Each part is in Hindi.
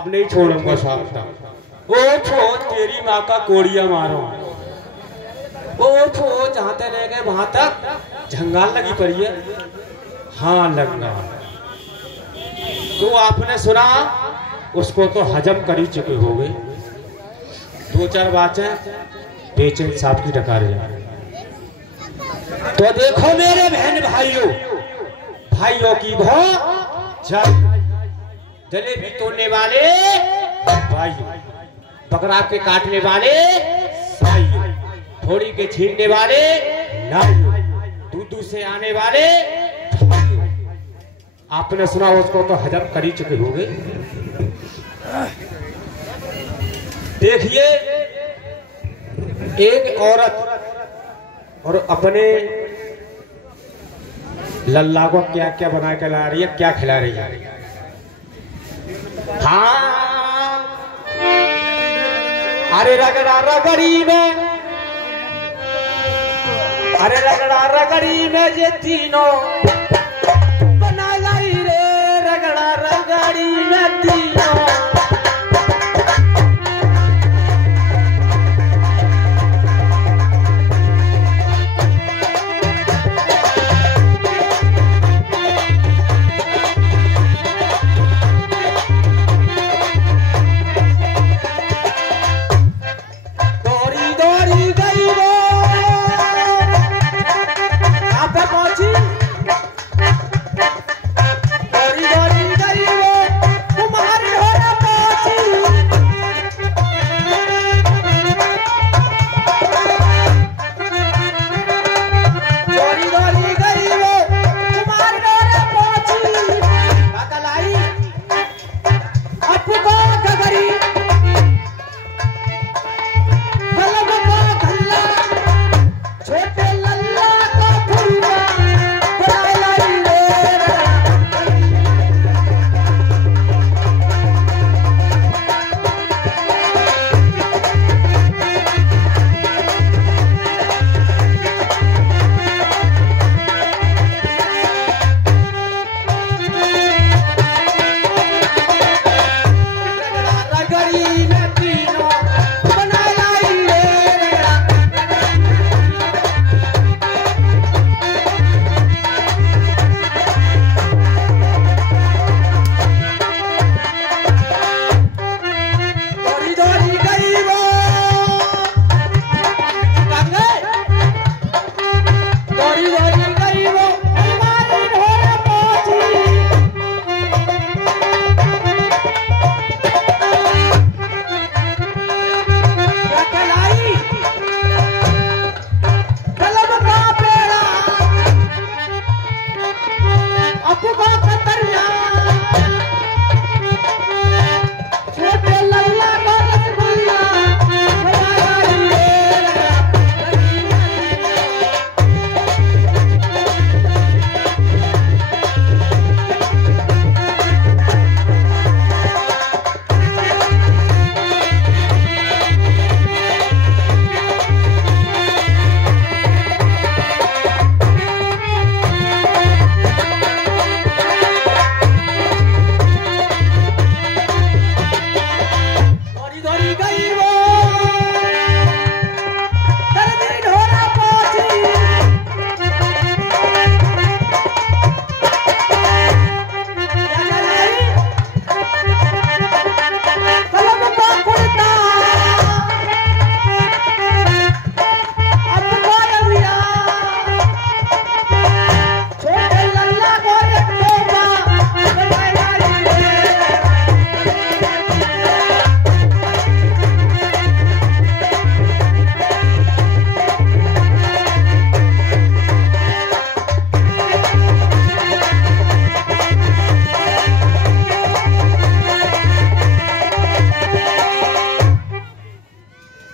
अब नहीं छोड़ूंगा साहब। ओ छो तेरी माँ का कोड़िया मारो। ओ छो जहाँ तक रह गए वहां तक झंगाल लगी पड़ी है। हाँ लगना तो आपने सुना उसको तो हजम कर ही चुके हो गए। दो चार बातें बेचैन साहब की डकार जा। तो देखो मेरे बहन भाइयों की भो जलेबी तोड़ने वाले भाइयों, बकरा के काटने वाले भाइयों, थोड़ी के छीनने वाले नाइयों, दूध से आने वाले भाइयों। आपने सुना उसको तो हजम कर ही चुके होंगे। देखिए एक औरत और अपने लल्ला को क्या क्या बना के ला रही है, क्या खिला रही है। हाँ अरे रगड़ा रगड़ी में, अरे रगड़ा रगड़ी में ये तीनों बना लाई रे। रगड़ा रगड़ी में तीनों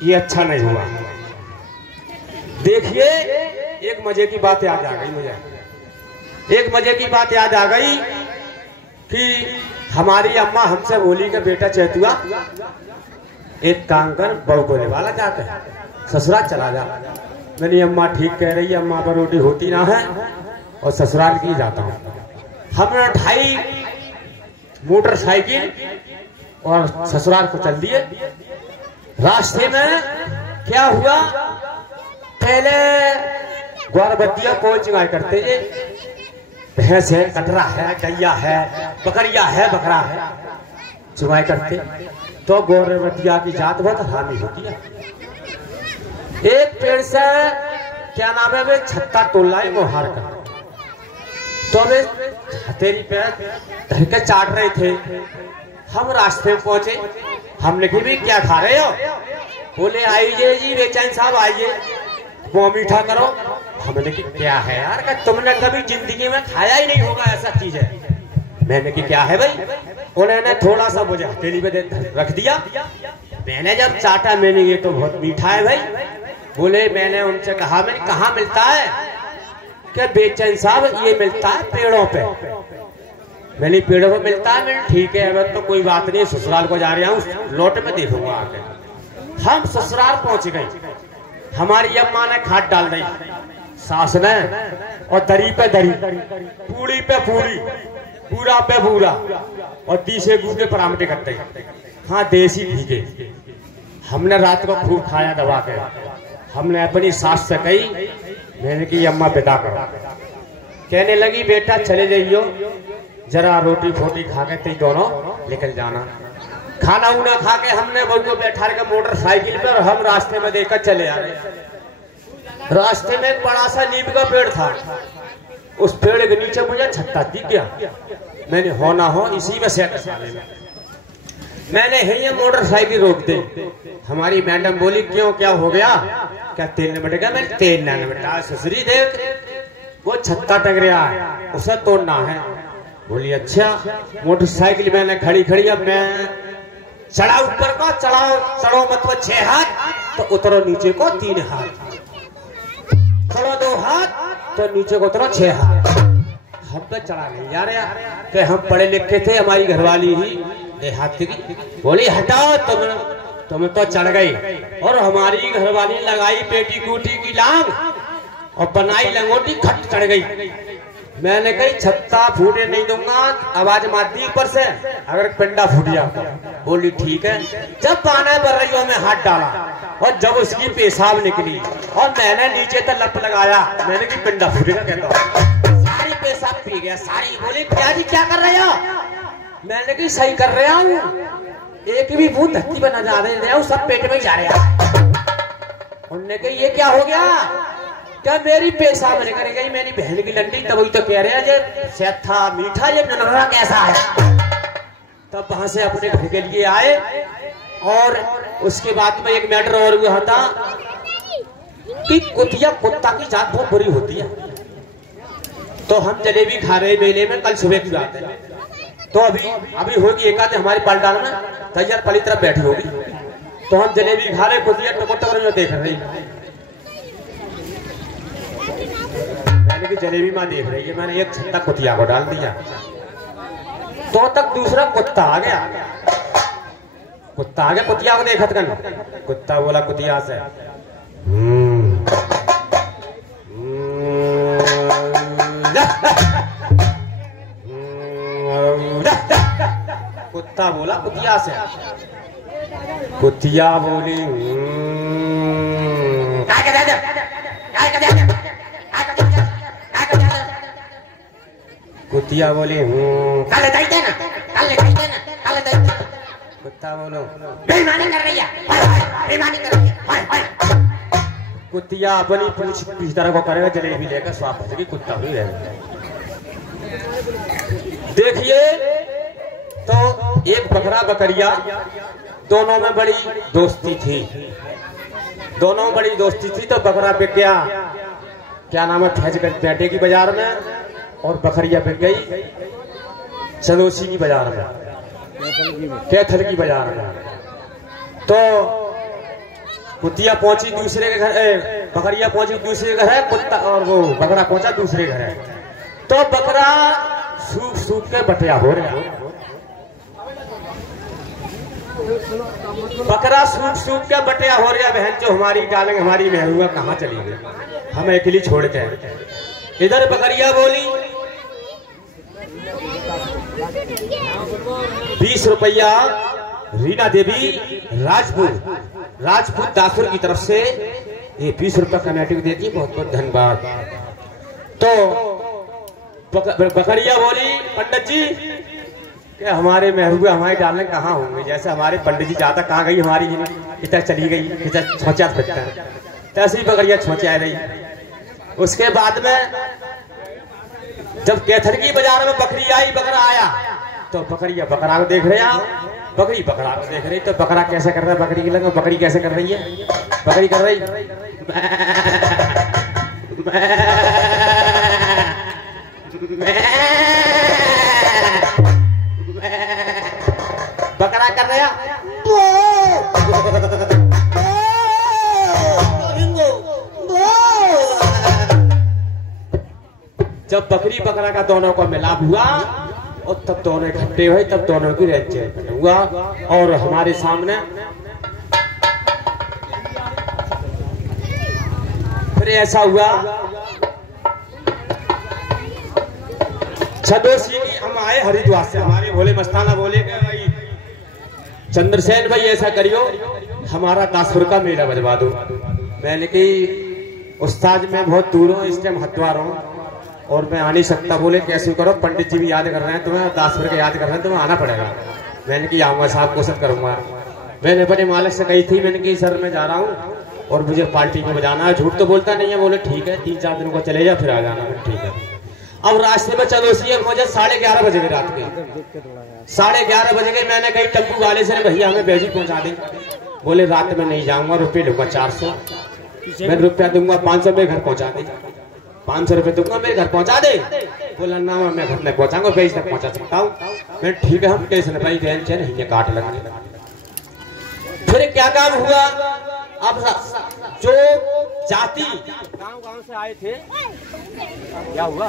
ये अच्छा नहीं हुआ। देखिए एक मजे की बात याद आ गई मुझे, एक मजे की बात याद आ गई कि हमारी अम्मा हमसे बोली कि बेटा चैतुआ एक काम कर, बहू को वाला जाकर ससुराल चला जा। मेरी अम्मा ठीक कह रही है, अम्मा पर रोटी होती ना है और ससुराल की जाता हूँ। हमने उठाई मोटरसाइकिल और ससुराल को चल दिए। रास्ते में क्या हुआ, पहले ग्वारबतिया पहुंच गए करते थे, भैंस है, कटरा है, गैया है, बकरिया है, बकरा है, चुगाई करते। तो ग्वारबतिया की जात बहुत हानि होती है। एक पेड़ से क्या नाम है वे छत्ता तोला है मोहार का, तो वे हथेली पे धर के चाट रहे थे। हम रास्ते में पहुंचे, हमने कहा भी क्या खा रहे हो? बोले आइए जी बेचैन साहब आइए, वो मीठा करो। हमने कहा क्या है यार, का तुमने कभी जिंदगी में खाया ही नहीं होगा ऐसा चीज है। मैंने कहा क्या है भाई? उन्होंने थोड़ा सा मुझे हथेली पे रख दिया। मैंने जब चाटा, मैंने ये तो बहुत मीठा है भाई। बोले, मैंने उनसे कहा, मैंने कहा मिलता है? क्या बेचैन साहब ये मिलता है पेड़ों पे। मैंने पेड़ों पे मिलता है। मैंने ठीक है अब तो कोई बात नहीं, ससुराल को जा रहा हूँ, लौट में देखूंगा आके। हम ससुराल पहुंच गए। हमारी अम्मा ने खाद डाल दी, सास ने, और दरी पे दरी, पूरी पे पूरी, पूरा पे पूरा, और तीसरे गूंगे परामटे करते। हाँ देसी घी के। हमने रात को खूब खाया दबा के। हमने अपनी सास से कही, मैंने की अम्मा विदा करो। कहने लगी बेटा चले जाइयो, जरा रोटी फोटी खा के तुम दोनों निकल जाना। खाना उना खा के हमने बहू को बैठा के मोटरसाइकिल पे, और हम रास्ते में देखकर चले आ रहे। रास्ते में एक बड़ा सा नीम का पेड़ था, उस पेड़ के नीचे मुझे छत्ता दिख गया। मैंने हो ना हो इसी में से मैंने ये मोटरसाइकिल रोक दी। हमारी मैडम बोली क्यों, क्या हो गया? क्या तेल न बटेगा? मैंने तेल न बटा। ससुरी देख वो छत्ता टंग रहा है, उसे तोड़ना है। बोली अच्छा। मोटरसाइकिल मैंने खड़ी खड़ी, अब मैं चढ़ा ऊपर को, चढ़ो मतलब 6 हाथ, तो उतरो नीचे को 3 हाथ, चढ़ो 2 हाथ, तो नीचे को उतरो 6 हाथ। हम तो चढ़ा नहीं जा रहे कि हम पढ़े लिखे थे, हमारी घरवाली ही देहाती की। बोली हटाओ, तुम तो चढ़ गई। और हमारी घरवाली लगाई पेटी कूटी की लांग और बनाई लंगोटी, खट चढ़ गई। मैंने कही छत्ता फूटे नहीं दूंगा, आवाज मारती ऊपर से, अगर पिंडा फूट जाता। बोली ठीक है। जब पाना पर रही में हाथ डाला, और जब उसकी पेशाब निकली और मैंने नीचे तक लप लगाया, मैंने की पिंडा फूटेगा कहता, सारी पेशाब पी गया सारी। बोली क्या जी क्या कर रहे हो? मैंने की सही कर रहा हूँ, एक भी बूंद धरती पर न जा रहे हो, सब पेट में जा रहा है। उन्होंने कही ये क्या हो गया? क्या मेरी पेशाब निकल गई? मेरी बहन की लंडी, तब वही तो कह रहे हैं ये सेथा मीठा, ये ननरा कैसा है। तब वहां से अपने घर के लिए आए। और उसके बाद में एक मैटर और हुआ था कि कुत्ता की जात बहुत बुरी होती है। तो हम जलेबी खा रहे मेले में, कल सुबह की बात है। तो अभी होगी एक आध हमारी पलटान में तैयार पली तरफ बैठी होगी। तो हम जलेबी खा रहे, कुतिया टकोर में देख रही। मैंने की जलेबी माँ देख रही है, मैंने एक छत्ता कुतिया को डाल दिया। तो तक दूसरा कुत्ता आ गया। कुत्ता आ गया, कुतिया को देखत कर। कुत्ता बोला कुतिया से, कुत्ता बोला कुतिया से। कुतिया बोली कुतिया बोली कुत्ता बोलो बेईमानी कर रही है, बेईमानी कर रही है। कुतिया अपनी पूछ तरह को करेगा, जलेबी लेकर स्वाप हो जाएगी, कुत्ता भी रहेगा। देखिए तो एक बकरा बकरिया, दोनों में बड़ी दोस्ती थी। दोनों में बड़ी दोस्ती थी। तो बकरा बिक गया, क्या नाम है, फैजगंज पेटे की बाजार में, और बकरिया बिक गई सदोसी की बाजार में, कैथल की बाजार में। तो कुतिया पहुंची दूसरे के घर, बकरिया पहुंची दूसरे घर है, कुत्ता और वो बकरा पहुंचा दूसरे घर है। तो बकरा सूख सूख के बटिया हो रहा, बकरा सूख सूख के बटिया हो रहा। बहन जो हमारी डालेंगे, हमारी महरुआ कहाँ चली गई, हम अकेली छोड़ के। इधर बकरिया बोली 20 रुपया रीना देवी राजपूत दासपुर की तरफ से ये 20 रुपया कमेटी को देती है। बहुत बहुत धन्यवाद। तो बकरिया बोली पंडित जी कि हमारे महबूबे हमारे डालने कहाँ होंगे, जैसे हमारे पंडित जी ज्यादा कहाँ गई हमारी पिता चली गई, पिता छोचा फिरता है, तैसे ही बकरिया छोचे आ रही। उसके बाद में जब कैथर की बाजार में बकरी आई, बकरा आया तो बकरिया बकरा को देख रहा, बकरी बकरा को देख रही। तो बकरा कैसे कर रहा है बकरी की लगा, बकरी कैसे कर रही है, बकरी कर रही बकरा कर रहा। जब बकरी बकरा का दोनों का मिलाप हुआ और तब दोनों इकट्ठे हुए, तब दोनों की रेंज हुआ। और हमारे सामने फिर ऐसा हुआ छदोसी की हम आए हरिद्वार से, हमारे भोले मस्ताना बोले कि भाई चंद्रसेन भाई ऐसा करियो हमारा दासपुर का मेला बजवा दो। मैंने कि उस्ताद मैं बहुत दूर हूँ, इस टाइम हरिद्वार हूँ और मैं आ नहीं सकता। बोले कैसे करो, पंडित जी भी याद कर रहे हैं तुम्हें, दासपुर के याद कर रहे हैं, तुम्हें आना पड़ेगा। मैंने कि आऊंगा साहब, कोशिश करूंगा। मैंने अपने मालिक से कही थी, मैंने कि सर मैं जा रहा हूँ और मुझे पार्टी में बजाना है। झूठ तो बोलता नहीं है। बोले ठीक है 3-4 दिनों को चले जा फिर आ जाना। ठीक है। अब रास्ते में चलोसी मुझे 11:30 बजे गए, रात के 11:30 बजे गए। मैंने कही टेम्पू वाले से भैया हमें बैजी पहुंचा दे। बोले रात में नहीं जाऊंगा, रुपये लूंगा 400। मैं रुपया दूंगा 500, मेरे घर पहुंचा दे। 500 रुपये दूंगा, मेरे घर पहुंचा दे। बोला ना मैं घर नहीं पहुंचाऊंगा, बेच तक पहुंचा सकता हूँ। मैं ठीक है, हम कैसे भाई रेंज है नहीं काट लगे। फिर क्या काम हुआ, अब जो जाति गांव से आए थे क्या हुआ।